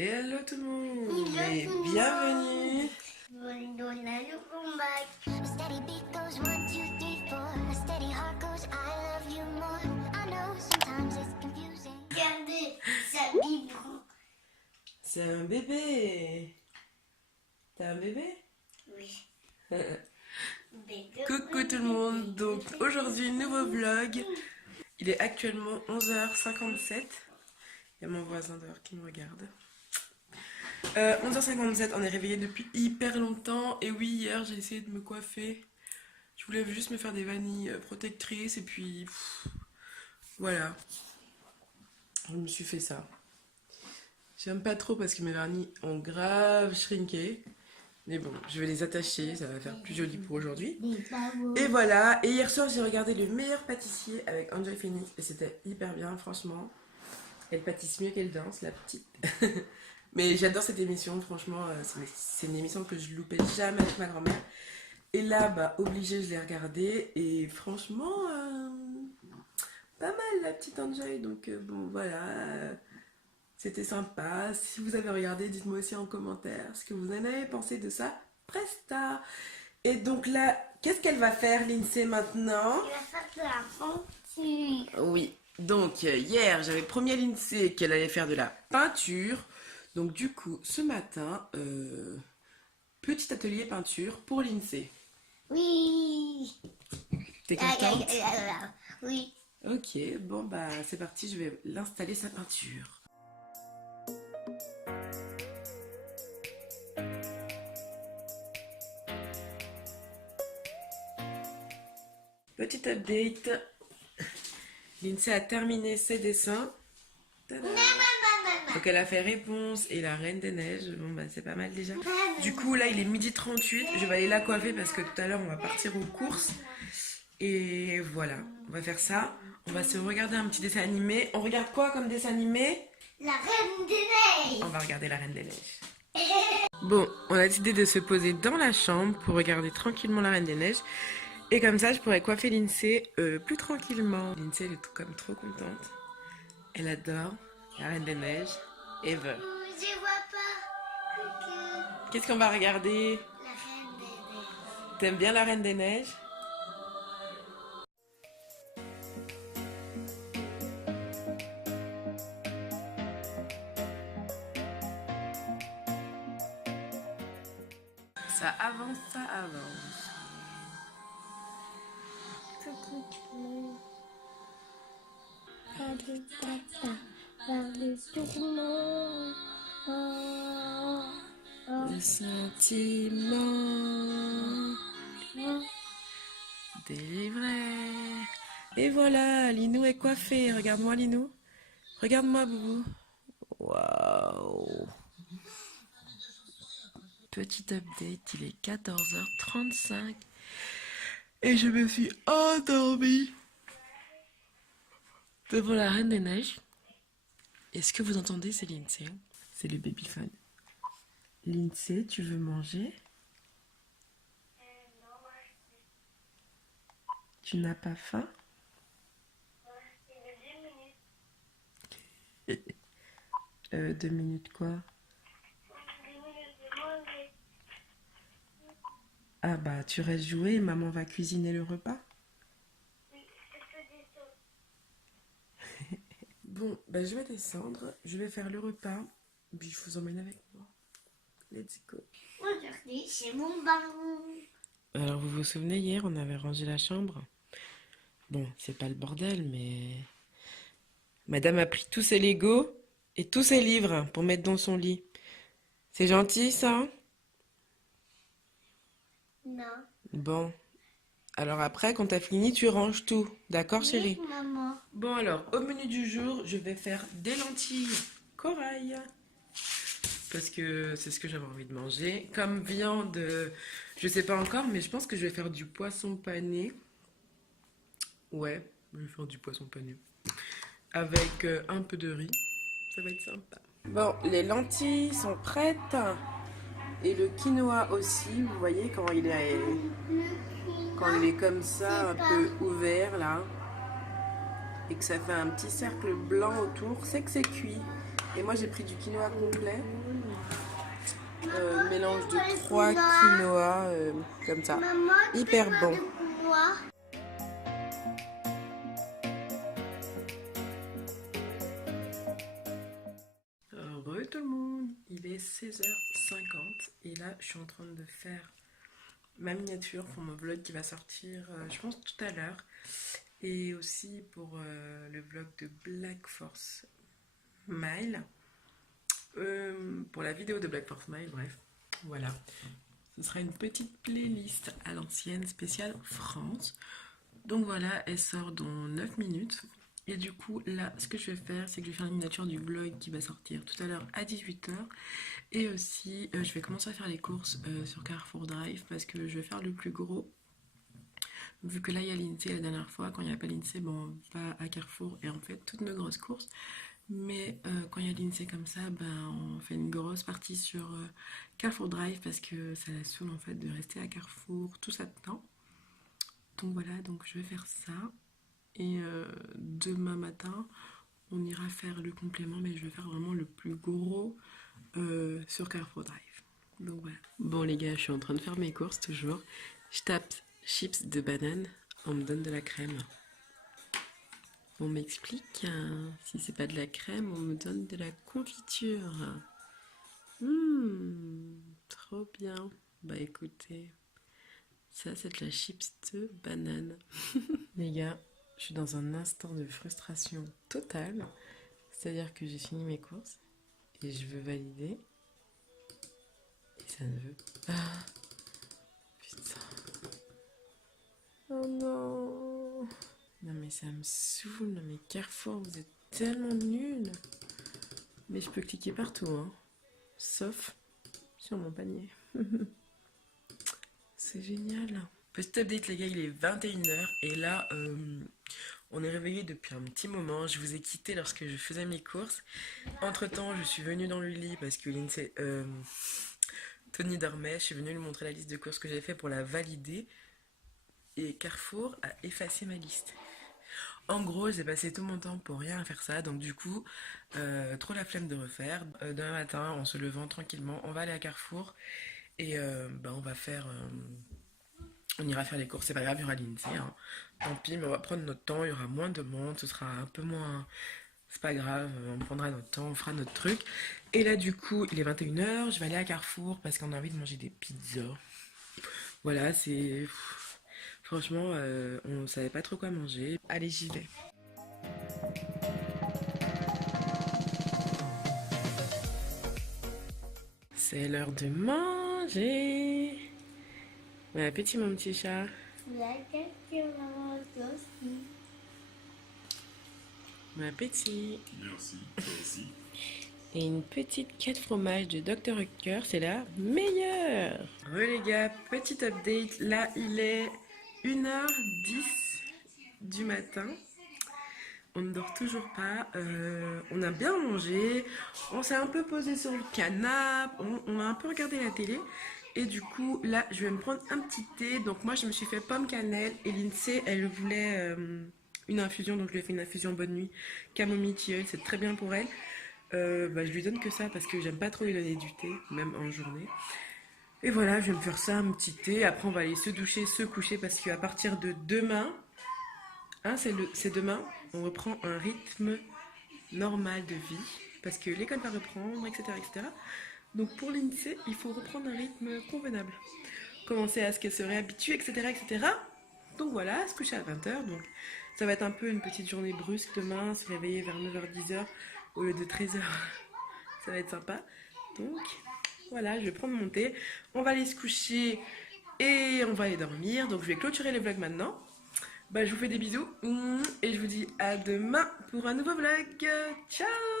Hello tout le monde Hello et tout le bienvenue. Steady beat goes 1, 2, 3, 4. A steady heart goes, I love you more. I know sometimes it's confusing. Regardez, ça vibre. C'est un bébé. T'as un bébé? Oui. Coucou tout le monde. Donc aujourd'hui nouveau vlog. Il est actuellement 11h57. Il y a mon voisin dehors qui me regarde. 11h57, on est réveillé depuis hyper longtemps. Et oui, hier j'ai essayé de me coiffer. Je voulais juste me faire des vanilles protectrices et puis voilà. Je me suis fait ça. J'aime pas trop parce que mes vernis ont grave shrinké. Mais bon, je vais les attacher, ça va faire plus joli pour aujourd'hui. Et voilà, et hier soir j'ai regardé Le Meilleur Pâtissier avec Enjoy Phoenix et c'était hyper bien, franchement. Elle pâtisse mieux qu'elle danse, la petite. Mais j'adore cette émission, franchement, c'est une émission que je loupais jamais avec ma grand-mère. Et là, bah, obligée, je l'ai regardée et franchement, pas mal la petite Enjoy. Donc bon, voilà, c'était sympa. Si vous avez regardé, dites-moi aussi en commentaire ce que vous en avez pensé de ça. Presta. Et donc là, qu'est-ce qu'elle va faire, Lindsay, maintenant? Il va faire de la peinture. Oui, donc hier j'avais promis à Lindsay qu'elle allait faire de la peinture. Donc du coup, ce matin, petit atelier peinture pour Lindsay. Oui. T'es contente? Oui. Ok, bon bah c'est parti, je vais l'installer sa peinture. Petit update. Lindsay a terminé ses dessins. Tada. Donc elle a fait Réponse et la Reine des Neiges. Bon bah c'est pas mal déjà. Du coup là il est 12h38. Je vais aller la coiffer parce que tout à l'heure on va partir aux courses. Et voilà, on va faire ça. On va se regarder un petit dessin animé. On regarde quoi comme dessin animé? La Reine des Neiges. On va regarder la Reine des Neiges. Bon, on a décidé de se poser dans la chambre pour regarder tranquillement la Reine des Neiges. Et comme ça, je pourrais coiffer Lindsay plus tranquillement. Lindsay, elle est tout comme trop contente. Elle adore la Reine des Neiges. Ever. Je vois pas. Coucou. Qu'est-ce qu'on va regarder? La Reine des Neiges. T'aimes bien la Reine des Neiges? Ça avance, ça avance. Le sentiment délivré. Et voilà, Linou est coiffé. Regarde-moi, Linou. Regarde-moi, Boubou. Waouh. Petit update, il est 14h35. Et je me suis endormie devant la Reine des Neiges. Et ce que vous entendez, c'est Lindsay. C'est le babyphone. Lindsay, tu veux manger? Tu n'as pas faim? 2 minutes quoi? Ah bah tu restes jouer et maman va cuisiner le repas. Bon, bah je vais descendre, je vais faire le repas, puis je vous emmène avec moi. Let's go. Regardez, c'est mon bain. Alors vous vous souvenez, hier on avait rangé la chambre. Bon, c'est pas le bordel, mais madame a pris tous ses Legos et tous ses livres pour mettre dans son lit. C'est gentil ça? Non. Bon. Alors après, quand t'as fini, tu ranges tout. D'accord, chérie? Oui, maman. Bon alors, au menu du jour, je vais faire des lentilles corail. Parce que c'est ce que j'avais envie de manger. Comme viande, je sais pas encore, mais je pense que je vais faire du poisson pané. Ouais, je vais faire du poisson pané. Avec un peu de riz. Ça va être sympa. Bon, les lentilles sont prêtes. Et le quinoa aussi, vous voyez, quand il est comme ça, un peu ouvert là, et que ça fait un petit cercle blanc autour, c'est que c'est cuit. Et moi j'ai pris du quinoa complet. Mélange de 3 quinoa comme ça. Maman, Hyper bon. Quoi? Re tout le monde, il est 16h50 et là je suis en train de faire ma miniature pour mon vlog qui va sortir je pense tout à l'heure et aussi pour le vlog de Black Force Mile, pour la vidéo de Black Force Mile, bref, voilà. Ce sera une petite playlist à l'ancienne spéciale France. Donc voilà, elle sort dans 9 minutes. Et du coup, là, ce que je vais faire, c'est que je vais faire une miniature du vlog qui va sortir tout à l'heure à 18h. Et aussi, je vais commencer à faire les courses sur Carrefour Drive parce que je vais faire le plus gros. Vu que là, il y a l'INSEE la dernière fois. Quand il n'y a pas l'INSEE, bon, on va à Carrefour et on fait toutes nos grosses courses. Mais quand il y a l'INSEE comme ça, ben, on fait une grosse partie sur Carrefour Drive parce que ça la saoule en fait de rester à Carrefour tout ça de temps. Donc voilà, donc je vais faire ça. Et demain matin, on ira faire le complément, mais je vais faire vraiment le plus gros sur Carrefour Drive. Donc voilà. Bon les gars, je suis en train de faire mes courses toujours. Je tape chips de banane, on me donne de la crème. On m'explique, hein, si c'est pas de la crème, on me donne de la confiture. Trop bien. Bah écoutez, ça c'est de la chips de banane. Les gars, je suis dans un instant de frustration totale. C'est-à-dire que j'ai fini mes courses et je veux valider. Et ça ne veut pas. Putain. Oh non. Non mais ça me saoule. Non mais Carrefour, vous êtes tellement nuls. Mais je peux cliquer partout, hein. Sauf sur mon panier. C'est génial. Petit update les gars, il est 21h et là on est réveillé depuis un petit moment. Je vous ai quitté lorsque je faisais mes courses. Entre temps je suis venue dans le lit parce que l'INSEE, Tony dormait. Je suis venue lui montrer la liste de courses que j'ai fait pour la valider. Et Carrefour a effacé ma liste. En gros, j'ai passé tout mon temps pour rien à faire ça, donc du coup, trop la flemme de refaire. Demain matin, en se levant tranquillement, on va aller à Carrefour et on va faire, on ira faire les courses. C'est pas grave, il y aura l'INSEE, hein. Tant pis, mais on va prendre notre temps. Il y aura moins de monde, ce sera un peu moins. C'est pas grave, on prendra notre temps, on fera notre truc. Et là, du coup, il est 21h, je vais aller à Carrefour parce qu'on a envie de manger des pizzas. Voilà, c'est. Franchement, on savait pas trop quoi manger. Allez, j'y vais. C'est l'heure de manger. Bon appétit, mon petit chat. Bon appétit. Merci, toi aussi. Et une petite quête fromage de Dr. Hooker, c'est la meilleure. Re les gars, petit update. Là, il est 1h10 du matin. On ne dort toujours pas. On a bien mangé. On s'est un peu posé sur le canapé. On a un peu regardé la télé. Et du coup, là, je vais me prendre un petit thé. Donc moi, je me suis fait pomme cannelle. Et l'INSEE, elle voulait une infusion. Donc je lui ai fait une infusion bonne nuit. Camomille tilleul, c'est très bien pour elle. Je lui donne que ça parce que j'aime pas trop lui donner du thé, même en journée. Et voilà, je vais me faire ça, un petit thé. Après, on va aller se doucher, se coucher parce qu'à partir de demain, hein, c'est demain, on reprend un rythme normal de vie parce que l'école va reprendre, etc., etc. Donc pour l'INSEE, il faut reprendre un rythme convenable. Commencer à ce qu'elle se réhabitue, etc., etc. Donc voilà, se coucher à 20h. Donc ça va être un peu une petite journée brusque demain, se réveiller vers 9h, 10h au lieu de 13h. Ça va être sympa. Donc voilà, je vais prendre mon thé. On va aller se coucher et on va aller dormir. Donc je vais clôturer le vlog maintenant. Je vous fais des bisous et je vous dis à demain pour un nouveau vlog. Ciao!